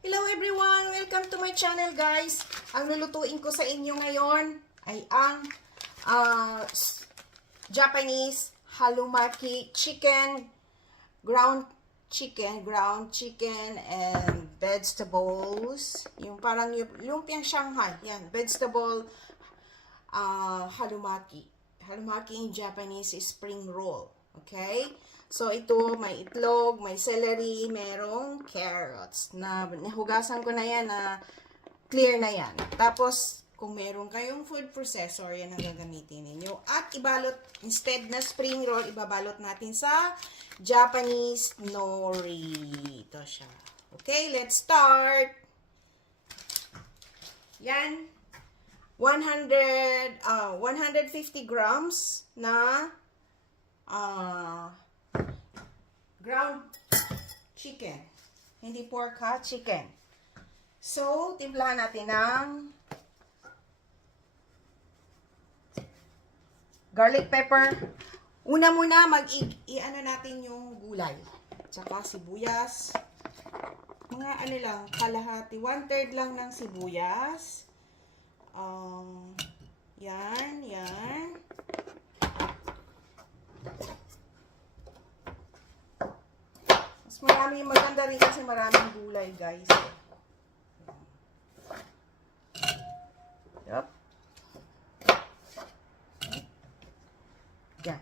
Hello everyone! Welcome to my channel guys! Ang lulutuin ko sa inyo ngayon ay ang Japanese halumaki chicken, ground chicken and vegetables. Yung parang lumpiang Shanghai. Yan, vegetable halumaki. Halumaki in Japanese is spring roll. Okay? So, ito, may itlog, may celery, merong carrots. Nahugasan ko na yan, na clear na yan. Tapos, kung meron kayong food processor, yan ang gagamitin ninyo. At ibalot, instead na spring roll, ibabalot natin sa Japanese nori. Ito siya. Okay, let's start. Yan. 150 grams na ground chicken. Hindi pork ha, chicken. So, timplahan natin ng garlic pepper. Una muna, i-ano natin yung gulay. Tsaka sibuyas. Mga ano lang, kalahati. 1/3 lang ng sibuyas. Yan. Marami, maganda rin kasi maraming gulay, guys. Yup. Yan.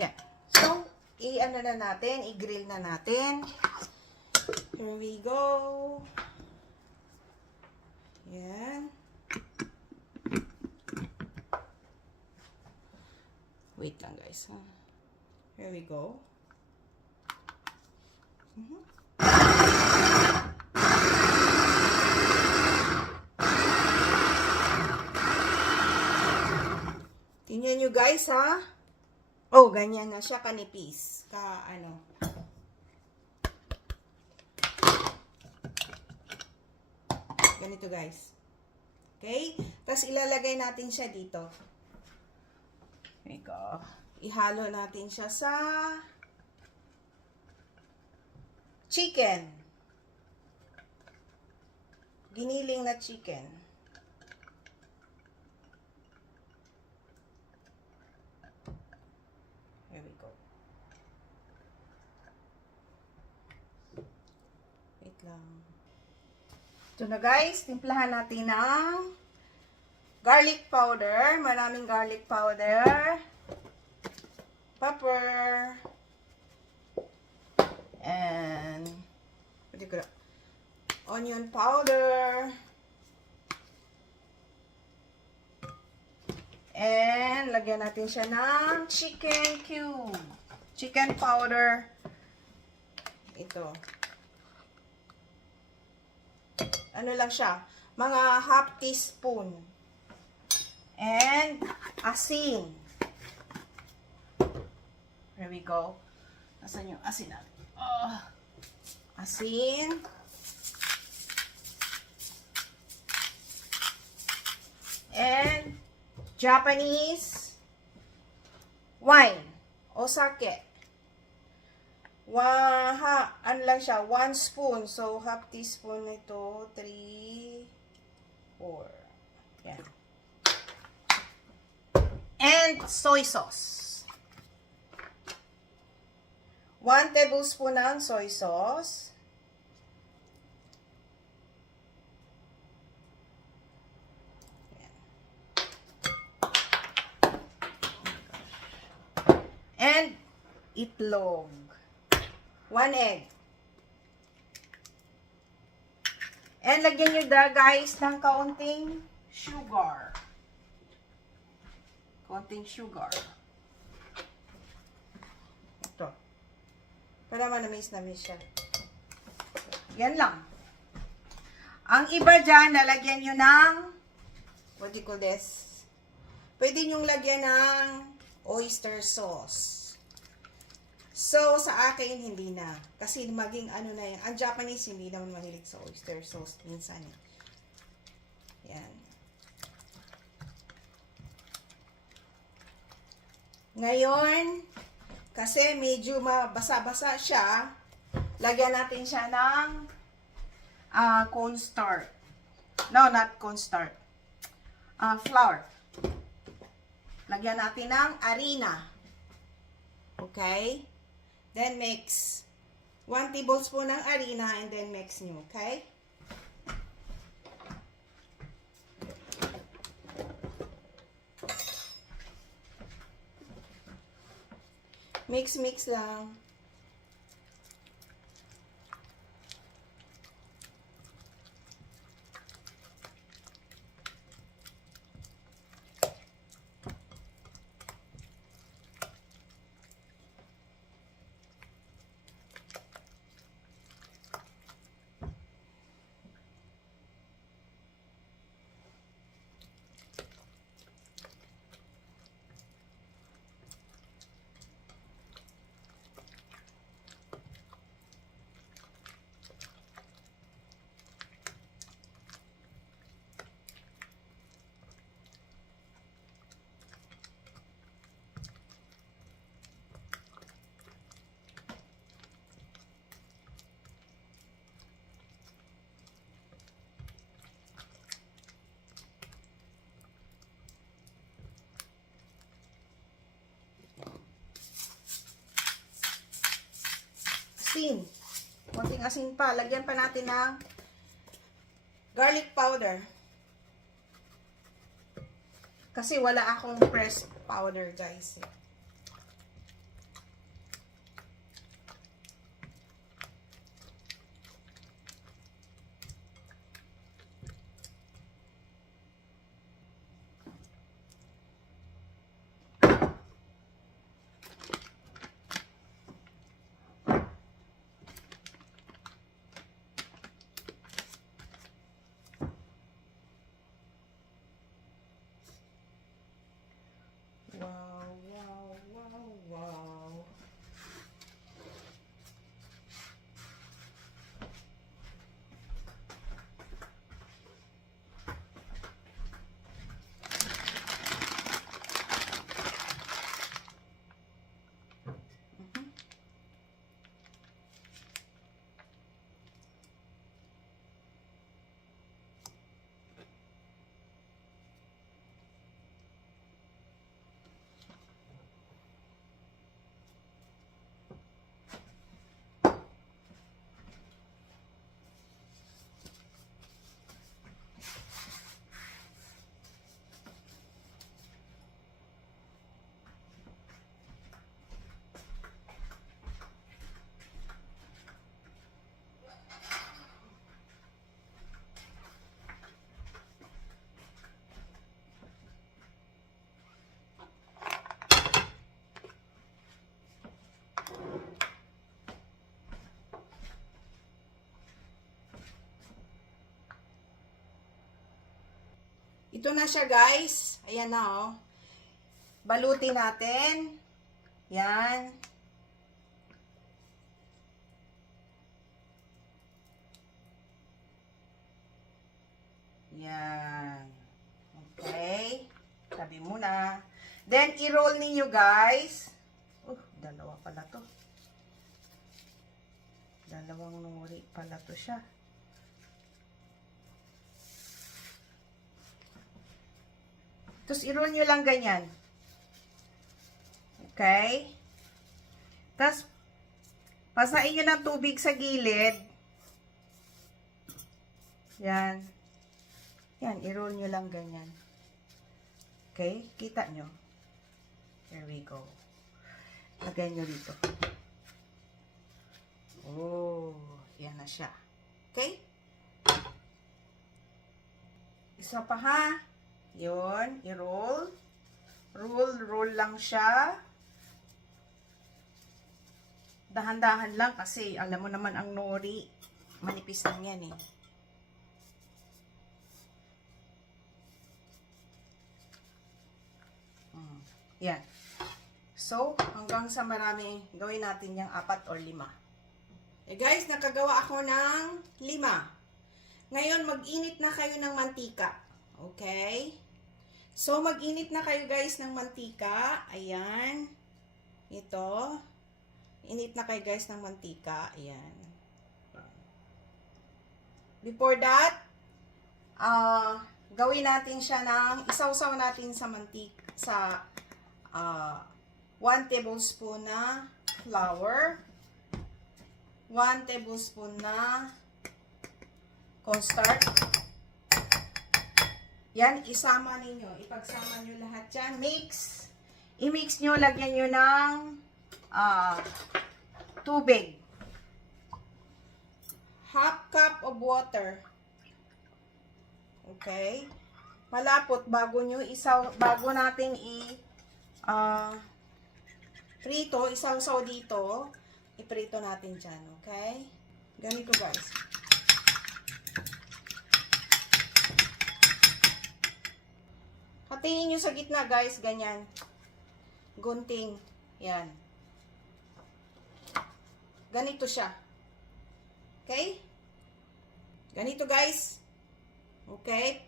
Yan. So, i-ano na natin, i-grill na natin. Here we go. Yan. Wait lang, guys. Here we go. Tingnan nyo guys ha. Oh, ganyan na siya kanipis. Ganito guys. Okay? Tapos ilalagay natin siya dito. Here we go. Ihalo natin siya sa chicken. Giniling na chicken. Here we go. Wait lang. Ito na guys, timplahan natin ng garlic powder. Maraming garlic powder. Pepper. And onion powder. And lagyan natin siya ng chicken cube. Chicken powder. Ito. Ano lang siya? Mga half teaspoon. And asin. Here we go. Nasaan yung asin natin? Asin. And Japanese wine o sake. Ano lang siya, 1 spoon. So, half teaspoon nito, 3, 4. Yan. And soy sauce. 1 tablespoon ng soy sauce. And itlog. 1 egg. And lagyan nyo guys ng kaunting sugar. Kaunting sugar. Ito. Para manamis siya. Yan lang. Ang iba dyan, nalagyan nyo ng, what do you call this? Pwede nyo lagyan ng oyster sauce. So, sa akin, hindi na. Kasi maging ano na yan. Ang Japanese, hindi naman mahilig sa oyster sauce minsan. Yan. Ngayon, kasi medyo mabasa-basa siya, lagyan natin siya ng cornstarch. No, not cornstarch. Flour. Lagyan natin ng harina. Okay? Then mix. 1 tablespoon ng harina and then mix nyo. Okay? Mix lang. Asin. Konting asin pa. Lagyan pa natin ng garlic powder. Kasi wala akong pressed powder, guys. Wow. Ito na siya, guys. Ayan na, oh. Balutin natin. Yan. Yan. Okay. Tabi muna. Then, i-roll ninyo, guys. Dalawa pala to. Dalawang nuri pala to siya. Tapos, i-roll nyo lang ganyan. Okay? Tapos, pasain nyo ng tubig sa gilid. Yan. Yan, i-roll nyo lang ganyan. Okay? Kita nyo? There we go. Lagyan nyo dito. Oh, yan na siya. Okay? Isa pa ha. Yun, i-roll. Roll lang siya. Dahan-dahan lang kasi alam mo naman ang nori. Manipis lang yan eh. Yan. So, hanggang sa marami, gawin natin yung 4 or 5. Guys, nakagawa ako ng 5. Ngayon, mag-init na kayo ng mantika. Okay? So, mag-init na kayo guys ng mantika. Ayan. Ito. Init na kayo guys ng mantika. Ayan. Before that, gawin natin siya isawsaw natin sa sa 1 tablespoon na flour, 1 tablespoon na cornstarch. Yan, isama ninyo. Ipagsama nyo lahat yan. Mix. I-mix nyo, lagyan nyo ng tubig. Half cup of water. Okay? Malapot bago natin prito, isaw-saw dito, iprito natin dyan, okay? Ganito guys. Hatiin nyo sa gitna guys, ganyan. Gunting, yan. Ganito siya. Okay? Ganito guys. Okay?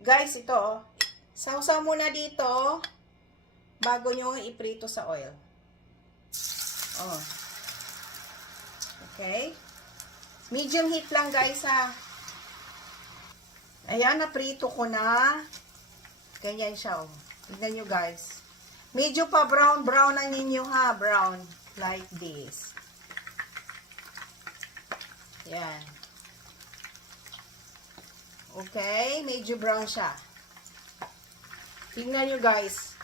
Guys, ito, sausaw muna dito bago nyo iprito sa oil. Oh. Okay? Medium heat lang guys ha. Ayan, naprito ko na. Ganyan siya oh. Tignan nyo guys. Medyo pa brown ang ninyo ha. Brown. Like this. Yan. Okay, medyo brown siya. Tingnan nyo guys.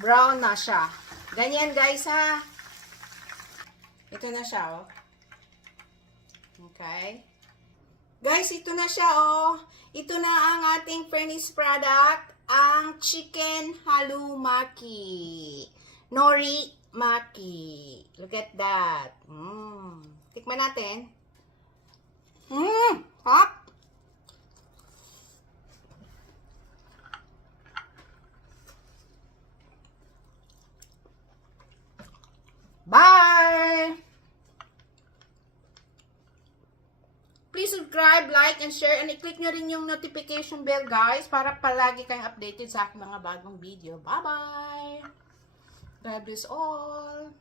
Brown na siya. Ganyan guys ha. Ito na siya oh. Okay. Guys, ito na siya oh. Ito na ang ating finished product. Ang chicken halumaki. Nori maki. Look at that. Tikman natin. Hot. Bye! Please subscribe, like, and share, and i-click nyo rin yung notification bell, guys, para palagi kayong updated sa aking mga bagong video. Bye-bye! God bless all!